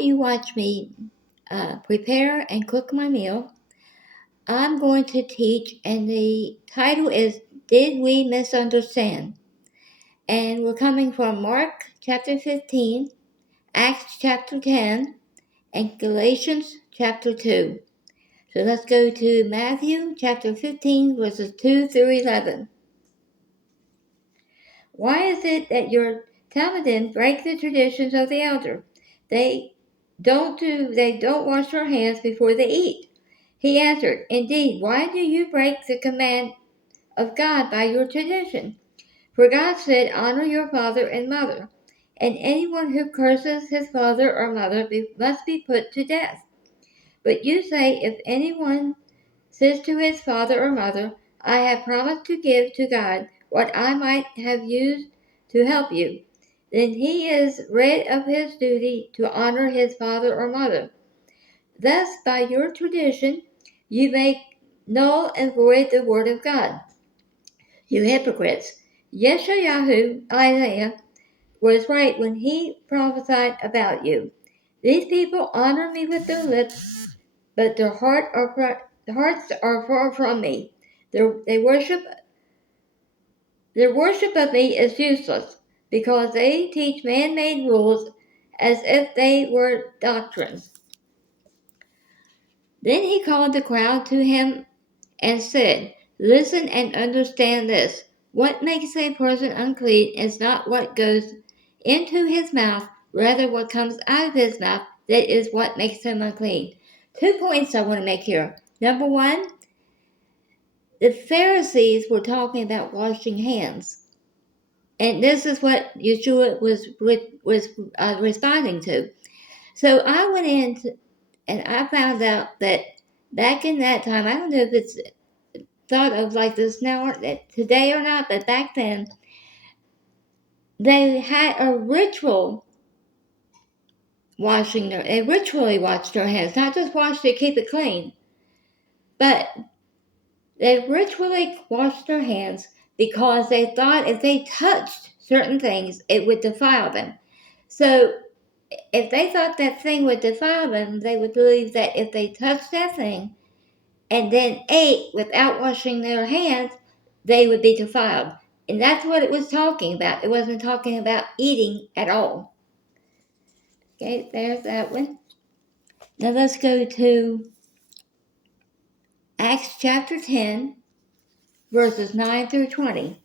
you watch me prepare and cook my meal, I'm going to teach, and the title is Did We Misunderstand? And we're coming from Mark chapter 15, Acts chapter 10, and Galatians chapter 2. So let's go to Matthew chapter 15, verses 2 through 11. Why is it that your Talmudim break the traditions of the elder? They don't wash their hands before they eat. He answered, Indeed, why do you break the command of God by your tradition? For God said, Honor your father and mother, and anyone who curses his father or mother must be put to death. But you say, if anyone says to his father or mother, I have promised to give to God what I might have used to help you, then he is rid of his duty to honor his father or mother. Thus, by your tradition, you make null and void the word of God. You hypocrites! Yeshayahu, Isaiah, was right when he prophesied about you. These people honor me with their lips, but their hearts are far from me. Their worship of me is useless, because they teach man-made rules as if they were doctrines. Then he called the crowd to him and said, Listen and understand this. What makes a person unclean is not what goes into his mouth, rather what comes out of his mouth, that is what makes him unclean. 2 points I want to make here. Number one, the Pharisees were talking about washing hands. And this is what Yeshua was responding to. So I went in and I found out that back in that time, I don't know if it's thought of like this now today or not, but back then they had a ritual they ritually washed their hands, not just wash to keep it clean, but they ritually washed their hands because they thought if they touched certain things, it would defile them. So if they thought that thing would defile them, they would believe that if they touched that thing and then ate without washing their hands, they would be defiled. And that's what it was talking about. It wasn't talking about eating at all. Okay, there's that one. Now let's go to Acts chapter 10, verses 9 through 20.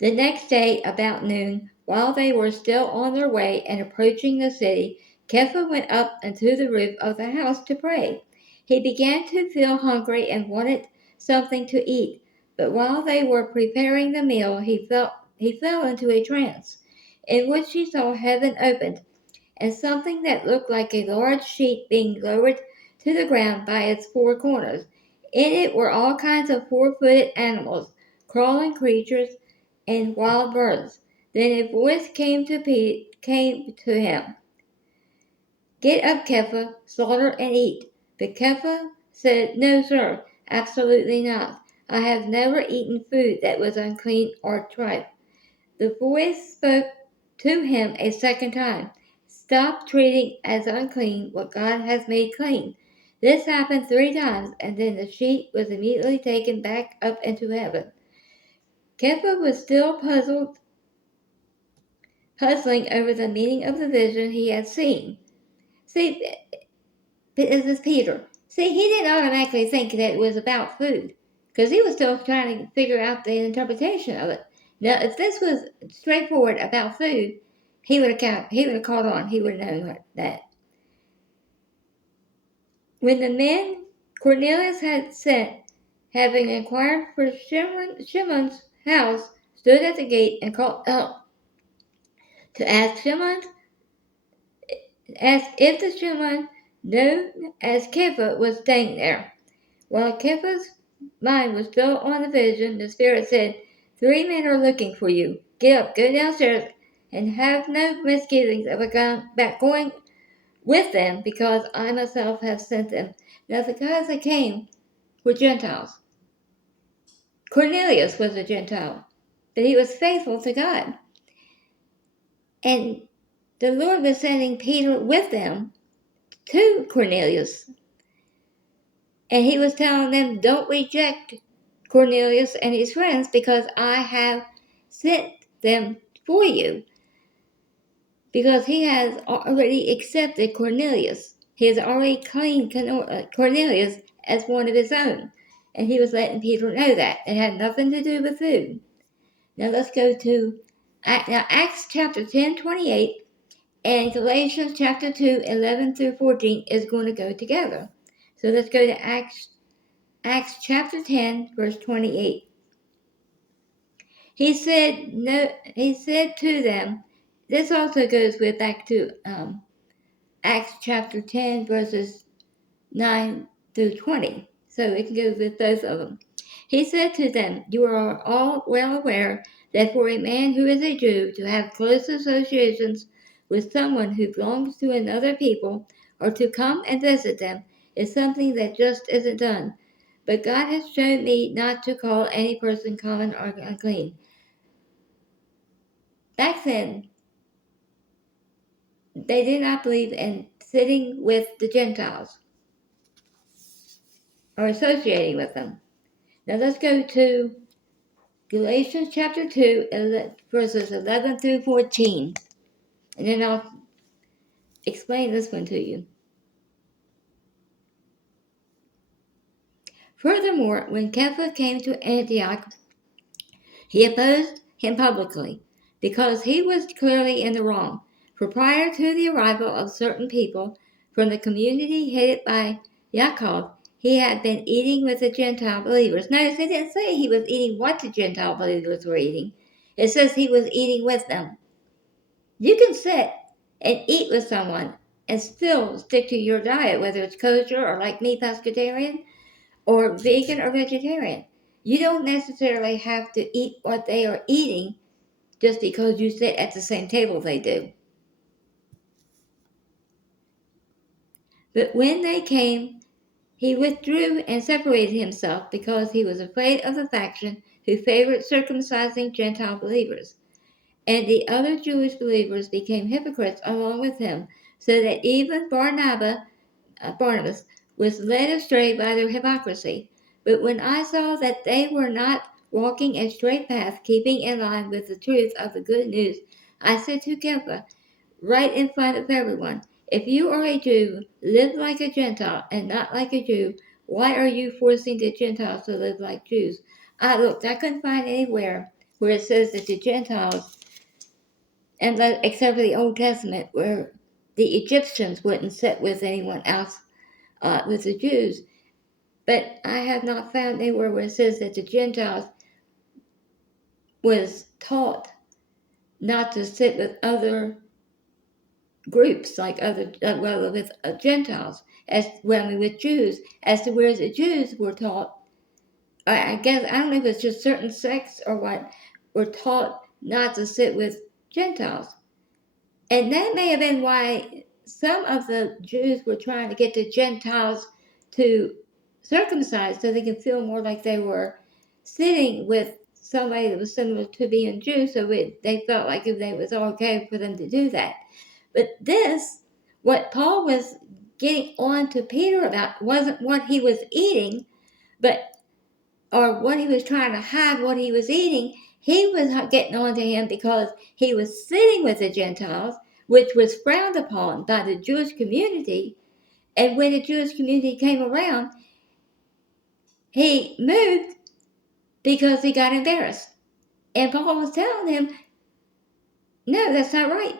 The next day, about noon, while they were still on their way and approaching the city, Kepha went up into the roof of the house to pray. He began to feel hungry and wanted something to eat, but while they were preparing the meal, he fell into a trance, in which he saw heaven opened, and something that looked like a large sheet being lowered to the ground by its four corners. In it were all kinds of four-footed animals, crawling creatures, and wild birds. Then a voice came to him, Get up, Kepha, slaughter and eat. But Kepha said, No, sir, absolutely not. I have never eaten food that was unclean or tripe. The voice spoke to him a second time. Stop treating as unclean what God has made clean. This happened 3 times, and then the sheet was immediately taken back up into heaven. Kepha was still puzzling over the meaning of the vision he had seen. See, this is Peter. See, he didn't automatically think that it was about food, because he was still trying to figure out the interpretation of it. Now, if this was straightforward about food, he would have caught on. He would have known that. When the men Cornelius had sent, having inquired for Shimon's house, stood at the gate and called out to ask if the Shimon known as Kepha was staying there. While Kepha's mind was still on the vision, the Spirit said, 3 men are looking for you. Get up, go downstairs, and have no misgivings about going with them, because I myself have sent them. Now the guys that came were Gentiles. Cornelius was a Gentile, but he was faithful to God. And the Lord was sending Peter with them to Cornelius. And he was telling them, don't reject Cornelius and his friends because I have sent them for you. Because he has already accepted Cornelius. He has already claimed Cornelius as one of his own. And he was letting Peter know that. It had nothing to do with food. Now let's go to Acts chapter 10, 28, and Galatians chapter 2, 11 through 14 is going to go together. So let's go to Acts chapter 10, verse 28. He said to them, this also goes back to Acts chapter 10, verses 9 through 20. So it can go with both of them. He said to them, you are all well aware that for a man who is a Jew to have close associations with someone who belongs to another people or to come and visit them is something that just isn't done. But God has shown me not to call any person common or unclean. Back then, they did not believe in sitting with the Gentiles or associating with them. Now let's go to Galatians chapter 2, verses 11 through 14. And then I'll explain this one to you. Furthermore, when Kepha came to Antioch, he opposed him publicly, because he was clearly in the wrong. For prior to the arrival of certain people from the community headed by Yaakov, he had been eating with the Gentile believers. Notice it didn't say he was eating what the Gentile believers were eating. It says he was eating with them. You can sit and eat with someone and still stick to your diet, whether it's kosher or like me, pescatarian, or vegan or vegetarian. You don't necessarily have to eat what they are eating just because you sit at the same table they do. But when they came, he withdrew and separated himself because he was afraid of the faction who favored circumcising Gentile believers. And the other Jewish believers became hypocrites along with him, so that even Barnabas was led astray by their hypocrisy. But when I saw that they were not walking a straight path, keeping in line with the truth of the good news, I said to Kepha, right in front of everyone, if you are a Jew, live like a Gentile and not like a Jew. Why are you forcing the Gentiles to live like Jews? I looked, I couldn't find anywhere where it says that the Gentiles, and except for the Old Testament, where the Egyptians wouldn't sit with anyone else, with the Jews. But I have not found anywhere where it says that the Gentiles was taught not to sit with other groups, like with Gentiles, with Jews, as to where the Jews were taught. I guess I don't know if it's just certain sects or what were taught not to sit with Gentiles. And that may have been why some of the Jews were trying to get the Gentiles to circumcise so they could feel more like they were sitting with somebody that was similar to being Jew, so they felt like it was okay for them to do that. But what Paul was getting on to Peter about wasn't what he was eating, or what he was trying to hide what he was eating. He was getting on to him because he was sitting with the Gentiles, which was frowned upon by the Jewish community. And when the Jewish community came around, he moved because he got embarrassed. And Paul was telling him, no, that's not right.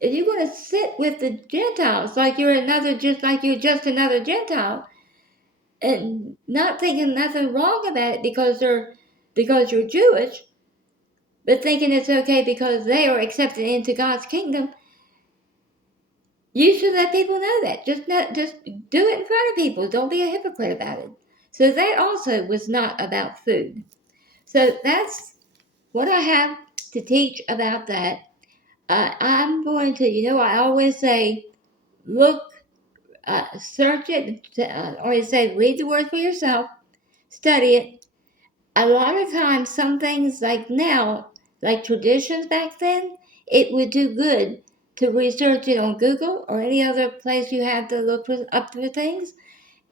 If you're going to sit with the Gentiles like you're just another Gentile, and not thinking nothing wrong about it because you're Jewish, but thinking it's okay because they are accepted into God's kingdom, you should let people know that. Just do it in front of people. Don't be a hypocrite about it. So that also was not about food. So that's what I have to teach about that. I'm going to, I always say, look, search it. I always say, read the word for yourself, study it. A lot of times, some things like now, like traditions back then, it would do good to research it on Google or any other place you have to look up for things,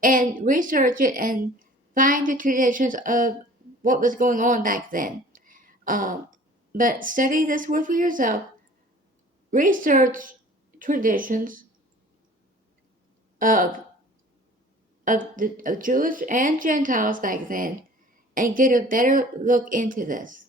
and research it and find the traditions of what was going on back then. Um, but study this word for yourself. Research traditions of of Jewish and Gentiles back then, and get a better look into this.